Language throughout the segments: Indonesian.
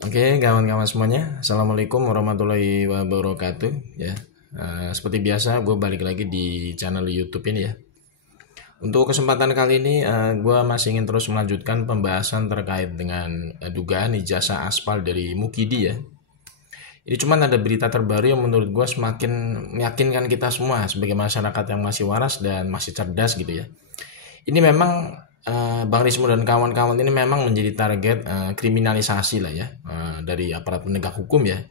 Oke, kawan-kawan semuanya, Assalamualaikum warahmatullahi wabarakatuh. Ya, seperti biasa, gue balik lagi di channel YouTube ini ya. Untuk kesempatan kali ini, gue masih ingin terus melanjutkan pembahasan terkait dengan dugaan ijazah aspal dari Mukidi ya. Ini cuman ada berita terbaru yang menurut gue semakin meyakinkan kita semua sebagai masyarakat yang masih waras dan masih cerdas gitu ya. Ini memang Bang Rismo dan kawan-kawan ini memang menjadi target kriminalisasi lah ya dari aparat penegak hukum ya.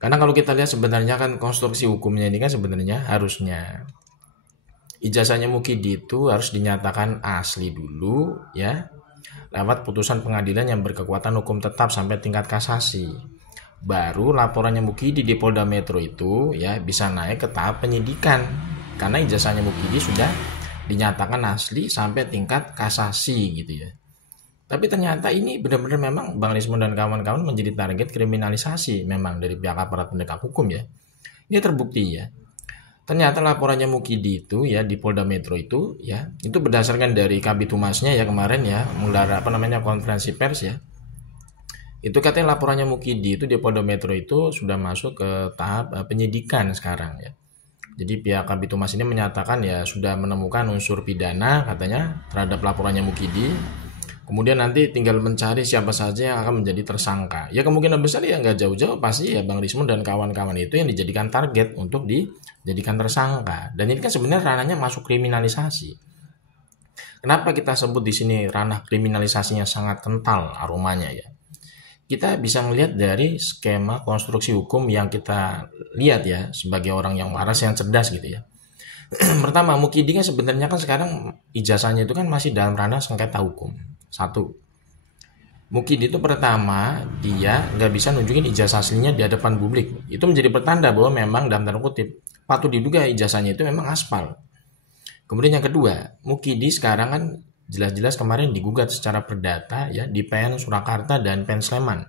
Karena kalau kita lihat sebenarnya kan konstruksi hukumnya ini kan sebenarnya harusnya ijazahnya Mukidi itu harus dinyatakan asli dulu ya lewat putusan pengadilan yang berkekuatan hukum tetap sampai tingkat kasasi. Baru laporannya Mukidi di Polda Metro itu ya bisa naik ke tahap penyidikan karena ijazahnya Mukidi sudah dinyatakan asli sampai tingkat kasasi gitu ya. Tapi ternyata ini benar-benar memang Bang Rismon dan kawan-kawan menjadi target kriminalisasi memang dari pihak aparat penegak hukum ya. Ini terbukti ya. Ternyata laporannya Mukidi itu ya di Polda Metro itu ya, itu berdasarkan dari Kabid Humasnya ya kemarin ya, menggelar konferensi pers ya. Itu katanya laporannya Mukidi itu di Polda Metro itu sudah masuk ke tahap penyidikan sekarang ya. Jadi pihak Kabid Humas ini menyatakan ya sudah menemukan unsur pidana katanya terhadap laporannya Mukidi. Kemudian nanti tinggal mencari siapa saja yang akan menjadi tersangka. Ya kemungkinan besar ya nggak jauh-jauh pasti ya Bang Rismon dan kawan-kawan itu yang dijadikan target untuk dijadikan tersangka. Dan ini kan sebenarnya ranahnya masuk kriminalisasi. Kenapa kita sebut di sini ranah kriminalisasinya sangat kental aromanya ya? Kita bisa melihat dari skema konstruksi hukum yang kita lihat ya sebagai orang yang waras yang cerdas gitu ya. Pertama, Mukidi kan sebenarnya kan sekarang ijazahnya itu kan masih dalam ranah sengketa hukum. Satu, Mukidi itu pertama dia nggak bisa nunjukin ijazah aslinya di hadapan publik. Itu menjadi pertanda bahwa memang dalam tanda kutip patut diduga ijazahnya itu memang aspal. Kemudian yang kedua, Mukidi sekarang kan jelas-jelas kemarin digugat secara perdata ya di PN Surakarta dan PN Sleman.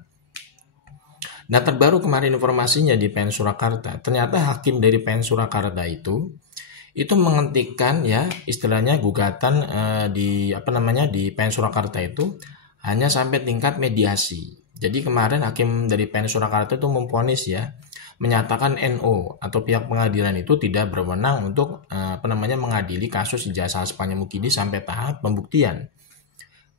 Nah terbaru kemarin informasinya di PN Surakarta, ternyata hakim dari PN Surakarta itu menghentikan ya istilahnya gugatan di PN Surakarta itu hanya sampai tingkat mediasi. Jadi kemarin hakim dari PN Surakarta itu memvonis ya menyatakan NO atau pihak pengadilan itu tidak berwenang untuk mengadili kasus ijazah aspalnya Mukidi sampai tahap pembuktian.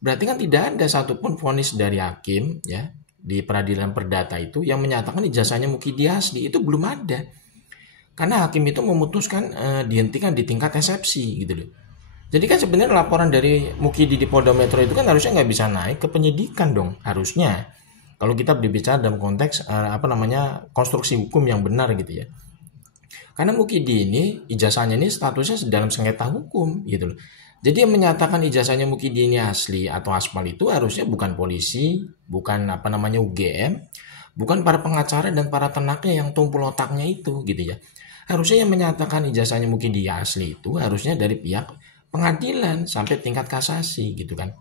Berarti kan tidak ada satupun vonis dari hakim ya di peradilan perdata itu yang menyatakan ijazahnya Mukidi asli, itu belum ada. Karena hakim itu memutuskan dihentikan di tingkat eksepsi gitu loh. Jadi kan sebenarnya laporan dari Mukidi di Polda Metro itu kan harusnya nggak bisa naik ke penyidikan dong, harusnya. Kalau kita berbicara dalam konteks konstruksi hukum yang benar gitu ya. Karena Mukidi ini ijazahnya ini statusnya dalam sengketa hukum gitu loh. Jadi yang menyatakan ijazahnya Mukidi ini asli atau aspal itu harusnya bukan polisi, bukan UGM, bukan para pengacara dan para tenaknya yang tumpul otaknya itu gitu ya. Harusnya yang menyatakan ijazahnya Mukidi asli itu harusnya dari pihak pengadilan sampai tingkat kasasi gitu kan.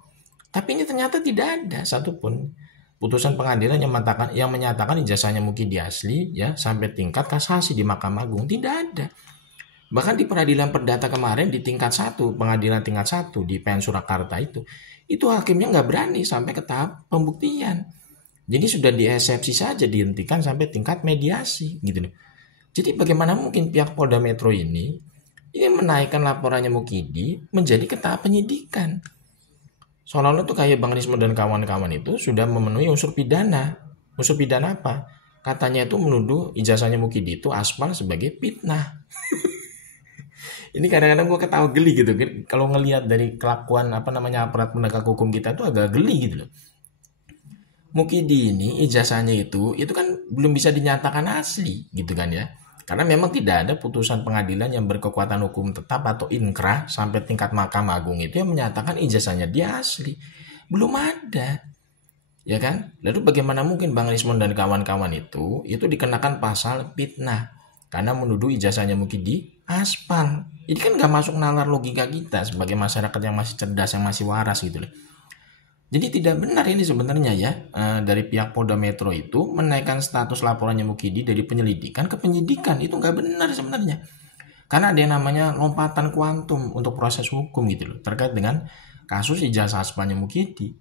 Tapi ini ternyata tidak ada satupun putusan pengadilan yang menyatakan ijazahnya Mukidi asli ya sampai tingkat kasasi di Mahkamah Agung, tidak ada. Bahkan di peradilan perdata kemarin di tingkat 1, pengadilan tingkat 1 di PN Surakarta itu hakimnya nggak berani sampai ke tahap pembuktian. Jadi sudah diesepsi saja, dihentikan sampai tingkat mediasi gitu loh. Jadi bagaimana mungkin pihak Polda Metro ini menaikkan laporannya Mukidi menjadi ke tahap penyidikan. Seolah-olah tuh kayak Bang Rismo dan kawan-kawan itu sudah memenuhi unsur pidana. Unsur pidana apa? Katanya itu menuduh ijazahnya Mukidi itu aspal sebagai fitnah. Ini kadang-kadang gue ketawa geli gitu kalau ngelihat dari kelakuan aparat penegak hukum kita tuh agak geli gitu loh. Mukidi ini ijazahnya itu kan belum bisa dinyatakan asli gitu kan ya. Karena memang tidak ada putusan pengadilan yang berkekuatan hukum tetap atau inkrah sampai tingkat Mahkamah Agung itu yang menyatakan ijazahnya dia asli. Belum ada. Ya kan? Lalu bagaimana mungkin Bang Rismon dan kawan-kawan itu dikenakan pasal fitnah karena menuduh ijazahnya Mukidi aspal. Ini kan gak masuk nalar logika kita sebagai masyarakat yang masih cerdas, yang masih waras gitu loh. Jadi tidak benar ini sebenarnya ya dari pihak Polda Metro itu menaikkan status laporannya Mukidi dari penyelidikan ke penyidikan. Itu nggak benar sebenarnya. Karena ada yang namanya lompatan kuantum untuk proses hukum gitu loh terkait dengan kasus ijazah aspalnya Mukidi.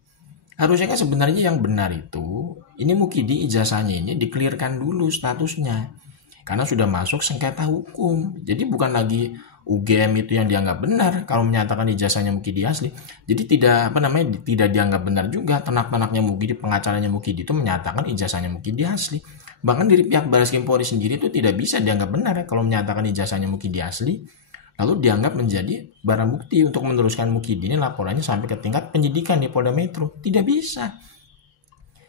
Harusnya kan sebenarnya yang benar itu, ini Mukidi ijazahnya ini dikelirkan dulu statusnya. Karena sudah masuk sengketa hukum. Jadi bukan lagi UGM itu yang dianggap benar kalau menyatakan ijazahnya Mukidi asli. Jadi tidak dianggap benar juga ternak-ternaknya Mukidi, pengacaranya Mukidi itu menyatakan ijazahnya Mukidi asli. Bahkan dari pihak Baris Krim Polri sendiri itu tidak bisa dianggap benar kalau menyatakan ijazahnya Mukidi asli. Lalu dianggap menjadi barang bukti untuk meneruskan Mukidi ini laporannya sampai ke tingkat penyidikan di Polda Metro. Tidak bisa.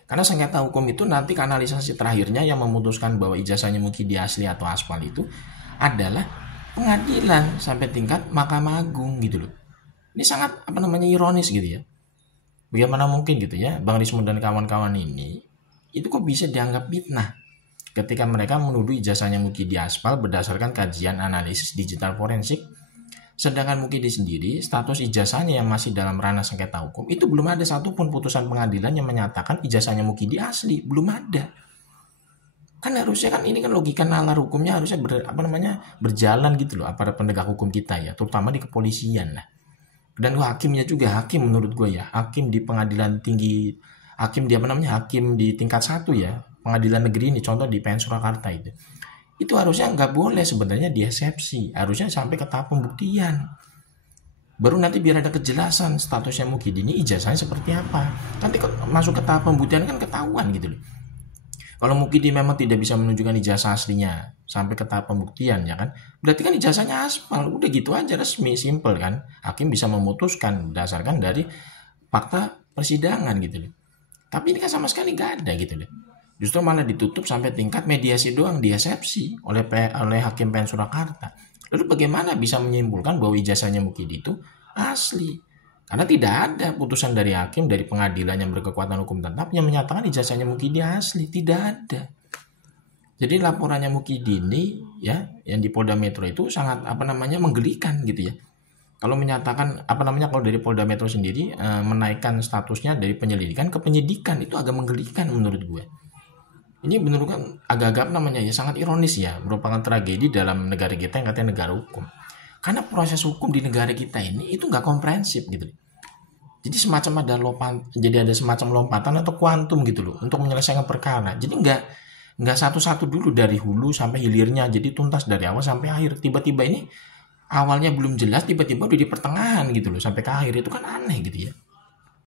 Karena sengketa hukum itu nanti kanalisasi terakhirnya yang memutuskan bahwa ijazahnya Mukidi asli atau aspal itu adalah pengadilan sampai tingkat Mahkamah Agung gitu loh. Ini sangat ironis gitu ya. Bagaimana mungkin gitu ya Bang Rismon dan kawan-kawan ini itu kok bisa dianggap fitnah ketika mereka menuduh ijazahnya Mukidi aspal berdasarkan kajian analisis digital forensik. Sedangkan Mukidi sendiri, status ijazahnya yang masih dalam ranah sengketa hukum, itu belum ada satupun putusan pengadilan yang menyatakan ijazahnya Mukidi asli. Belum ada. Kan harusnya kan ini kan logika nalar hukumnya harusnya berjalan gitu loh, aparat penegak hukum kita ya, terutama di kepolisian lah. Dan hakimnya juga, hakim menurut gue ya, hakim di pengadilan tinggi, hakim di tingkat 1 ya, pengadilan negeri ini, contoh di PN Surakarta itu harusnya nggak boleh sebenarnya diesepsi, harusnya sampai ke tahap pembuktian. Baru nanti biar ada kejelasan statusnya Mukidi ini ijazahnya seperti apa. Nanti masuk ke tahap pembuktian kan ketahuan gitu loh. Kalau Mukidi memang tidak bisa menunjukkan ijazah aslinya sampai ke tahap pembuktian ya kan, berarti kan ijazahnya aspal, udah gitu aja resmi, simple kan. Hakim bisa memutuskan berdasarkan dari fakta persidangan gitu loh. Tapi ini kan sama sekali nggak ada gitu loh. Justru malah ditutup sampai tingkat mediasi doang, diesepsi oleh Hakim PN Surakarta. Lalu bagaimana bisa menyimpulkan bahwa ijazahnya Mukidi itu asli? Karena tidak ada putusan dari hakim dari pengadilan yang berkekuatan hukum tetap yang menyatakan ijazahnya Mukidi asli, tidak ada. Jadi laporannya Mukidi ini ya yang di Polda Metro itu sangat menggelikan gitu ya. Kalau menyatakan kalau dari Polda Metro sendiri menaikkan statusnya dari penyelidikan ke penyidikan itu agak menggelikan menurut gue. Ini benar kan agak-agap ya sangat ironis ya, merupakan tragedi dalam negara kita yang katanya negara hukum. Karena proses hukum di negara kita ini itu nggak komprehensif gitu. Jadi ada semacam lompatan atau kuantum gitu loh untuk menyelesaikan perkara. Jadi nggak satu-satu dulu dari hulu sampai hilirnya, jadi tuntas dari awal sampai akhir. Tiba-tiba ini awalnya belum jelas, tiba-tiba udah di pertengahan gitu loh sampai ke akhir, itu kan aneh gitu ya.